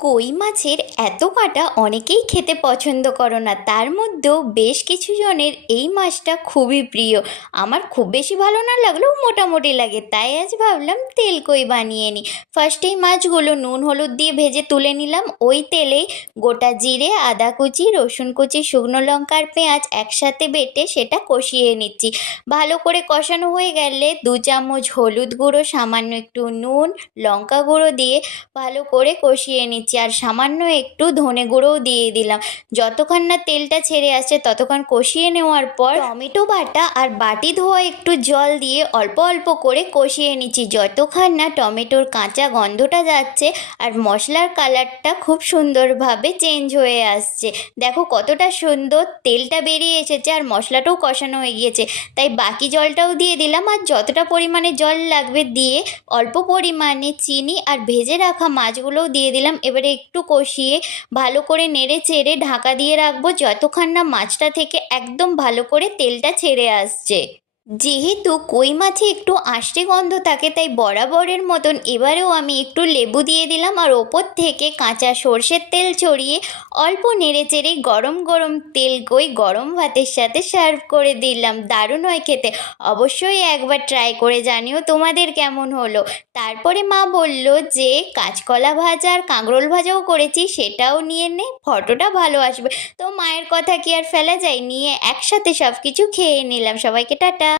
কই মাছের এত কাঁটা অনেকেই খেতে পছন্দ করো না, তার মধ্যেও বেশ কিছু জনের এই মাছটা খুবই প্রিয়। আমার খুব বেশি ভালো না লাগলেও মোটামুটি লাগে, তাই আজ ভাবলাম তেল কই বানিয়ে নিই। ফার্স্টেই মাছগুলো নুন হলুদ দিয়ে ভেজে তুলে নিলাম। ওই তেলেই গোটা জিরে, আদা কুচি, রসুন কুচি, শুকনো লঙ্কা আর পেঁয়াজ একসাথে বেটে সেটা কষিয়ে নিচ্ছি। ভালো করে কষানো হয়ে গেলে 2 চামচ হলুদ গুঁড়ো, সামান্য একটু নুন, লঙ্কা গুঁড়ো দিয়ে ভালো করে কষিয়ে নিচ্ছি। আর সামান্য একটু ধনে গুঁড়োও দিয়ে দিলাম। যতক্ষণ না তেলটা ছেড়ে আসছে ততক্ষণ কষিয়ে নেওয়ার পর টমেটো বাটা আর বাটি ধোয়া একটু জল দিয়ে অল্প অল্প করে কষিয়ে নিচ্ছি, যতক্ষণ না টমেটোর কাঁচা গন্ধটা যাচ্ছে আর মশলার কালারটা খুব সুন্দরভাবে চেঞ্জ হয়ে আসছে। দেখো কতটা সুন্দর তেলটা বেরিয়ে এসেছে আর মশলাটাও কষানো হয়ে গিয়েছে। তাই বাকি জলটাও দিয়ে দিলাম, আর যতটা পরিমাণে জল লাগবে দিয়ে অল্প পরিমাণে চিনি আর ভেজে রাখা মাছগুলোও দিয়ে দিলাম। এবারে একটু কষিয়ে ভালো করে নেড়ে চেড়ে ঢাকা দিয়ে রাখবো, যতক্ষণ না মাছটা থেকে একদম ভালো করে তেলটা ছেড়ে আসছে। যেহেতু কই মাছে একটু আষ্টে গন্ধ থাকে, তাই বরাবরের মতন এবারেও আমি একটু লেবু দিয়ে দিলাম আর ওপর থেকে কাঁচা সর্ষের তেল ছড়িয়ে অল্প নেড়ে চেড়ে গরম গরম তেল কই গরম ভাতের সাথে সার্ভ করে দিলাম। দারুণ হয় খেতে, অবশ্যই একবার ট্রাই করে জানিও তোমাদের কেমন হলো। তারপরে মা বলল যে কাঁচকলা ভাজা আর কাঁকরোল ভাজাও করেছি, সেটাও নিয়ে নে, ফটোটা ভালো আসবে। তো মায়ের কথা কি আর ফেলা যায়, নিয়ে একসাথে সব কিছু খেয়ে নিলাম। সবাইকে টাটা।